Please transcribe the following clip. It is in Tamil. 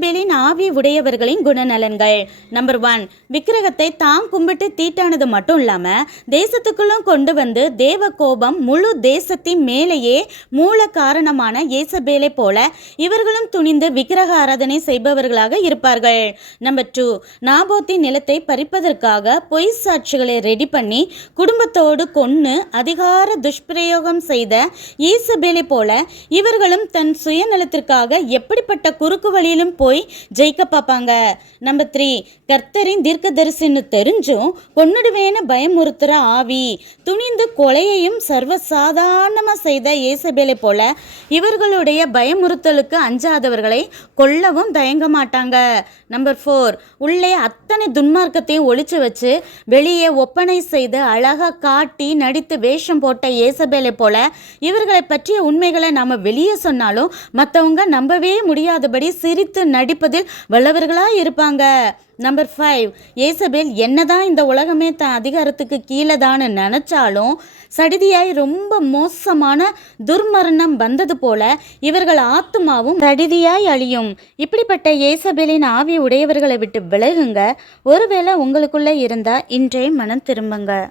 ஏசபேலின் ஆவி உடையவர்களின் குணநலன்கள். நம்பர் 1, விக்கிரகத்தை தான் கும்பிட்டு தீட்டானது மட்டும் இல்லாமல் தேசத்துக்குள்ளும் கொண்டு வந்து தேவ கோபம் முழு தேசத்தின் மேலேயே மூல காரணமான ஏசபேலை போல இவர்களும் துணிந்து விக்கிரக ஆராதனை செய்பவர்களாக இருப்பார்கள். நம்பர் 2, நாபோத்தின் நிலத்தை பறிப்பதற்காக பொய் சாட்சிகளை ரெடி பண்ணி குடும்பத்தோடு கொன்று அதிகார துஷ்பிரயோகம் செய்த ஏசபேலை போல இவர்களும் தன் சுயநலத்திற்காக எப்படிப்பட்ட குறுக்கு வழியிலும் போய் ஜெயிக்க பார்ப்பாங்க. நம்பர் 3, கர்த்தரின் தீர்க்கதரிசின்னு தெரிஞ்சும் கொன்னுடுவேன்னு பயமுறுத்துற ஆவி துணிந்து கொலையையும் சர்வசாதாரணமாக செய்த ஏசபேலை போல இவர்களுடைய பயமுறுத்தலுக்கு அஞ்சாதவர்களை கொல்லவும் தயங்க மாட்டாங்க. நம்பர் 4, உள்ளே அத்தனை துன்மார்க்கத்தையும் ஒளிச்சு வச்சு வெளியே ஒப்பனை செய்து அழகாக காட்டி நடித்து வேஷம் போட்ட ஏசபேலை போல இவர்களை பற்றிய உண்மைகளை நாம் வெளியே சொன்னாலும் மற்றவங்க நம்பவே முடியாதபடி சிரித்து நடிப்பதில் வல்லவர்களாக இருப்பாங்க. நம்பர் 5, ஏசபேல் என்னதான் இந்த உலகமே தன் அதிகாரத்துக்கு கீழே தான் நினச்சாலும் சடிதியாய் ரொம்ப மோசமான துர்மரணம் வந்தது போல இவர்கள் ஆத்துமாவும் சடிதியாய் அழியும். இப்படிப்பட்ட ஏசபேலின் ஆவி உடையவர்களை விட்டு விலகுங்க. ஒருவேளை உங்களுக்குள்ளே இருந்தால் இன்றே மனம் திரும்புங்க.